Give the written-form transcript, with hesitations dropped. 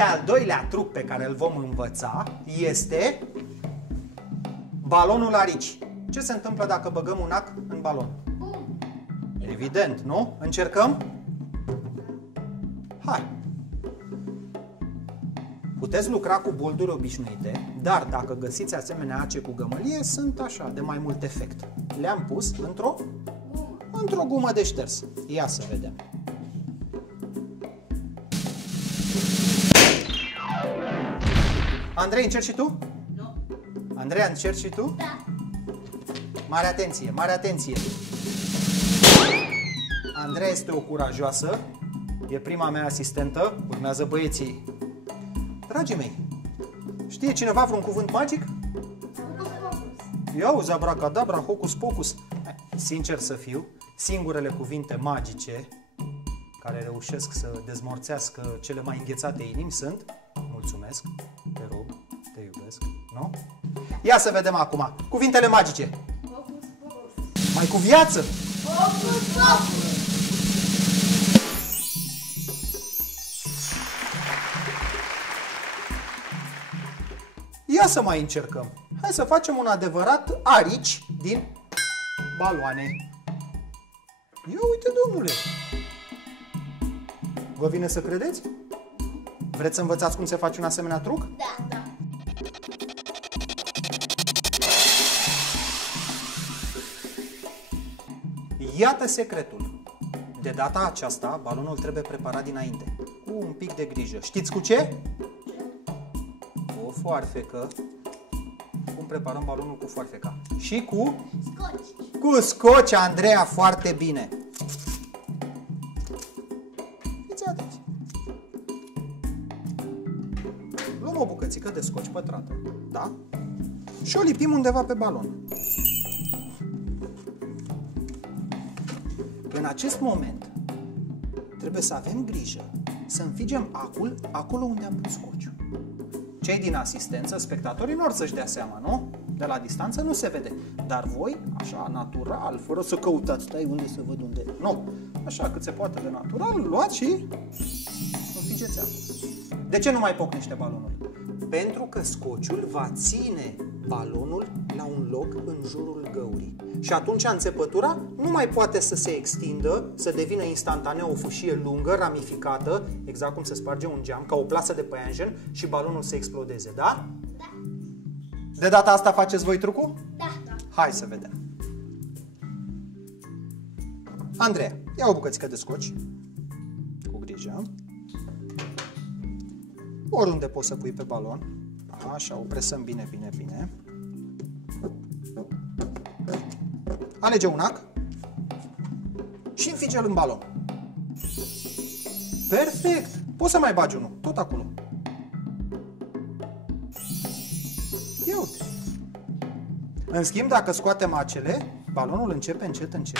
de-al doilea truc pe care îl vom învăța este balonul arici. Ce se întâmplă dacă băgăm un ac în balon? Evident, nu? Încercăm? Hai! Puteți lucra cu bolduri obișnuite, dar dacă găsiți asemenea ace cu gămălie, sunt așa, de mai mult efect. Le-am pus într-o gumă de șters. Ia să vedem. Andrei, încerci și tu? Nu. Andreea, încerci și tu? Da. Mare atenție, mare atenție! Andreea este o curajoasă, e prima mea asistentă, urmează băieții. Dragii mei, știe cineva vreun cuvânt magic? Ia uzi, abracadabra, hocus pocus. Sincer să fiu, singurele cuvinte magice care reușesc să dezmorțească cele mai înghețate inimi sunt mulțumesc, te rog, te iubesc, nu? Ia să vedem acum, cuvintele magice. Mai cu viață! Ia să mai încercăm. Hai să facem un adevărat arici din baloane. Ia uite, domnule! Vă vine să credeți? Vreți să învățați cum se face un asemenea truc? Da. Da. Iată secretul. De data aceasta, balonul trebuie preparat dinainte, cu un pic de grijă. Știți cu ce? O foarfecă. Cum preparăm balonul cu foarfeca? Și cu? Scoci. Cu scoci, Andreea, foarte bine. Fiți atenți. Luăm o bucățică de scoci pătrată, da? Și o lipim undeva pe balon. În acest moment trebuie să avem grijă să înfigem acul acolo unde am pus scociul. Cei din asistență, spectatorii, nu or să-și dea seama, nu? De la distanță nu se vede. Dar voi, așa, natural, fără să căutați, stai unde să văd unde. Nu, așa, cât se poate de natural, luați și înfigeți acul. De ce nu mai pocnește balonul? Pentru că scociul va ține balonul la un loc în jurul găurii. Și atunci înțepătura nu mai poate să se extindă, să devină instantaneu o fâșie lungă, ramificată, exact cum se sparge un geam, ca o plasă de păianjen și balonul să explodeze, da? Da. De data asta faceți voi trucul? Da. Hai să vedem. Andreea, ia o bucățică de scoci. Cu grijă. Oriunde poți să pui pe balon. Așa, o presăm bine, bine, bine. Alege un ac și înfige-l în balon. Perfect! Poți să mai bagi unul, tot acolo. Ia uite. În schimb, dacă scoatem acele, balonul începe încet, încet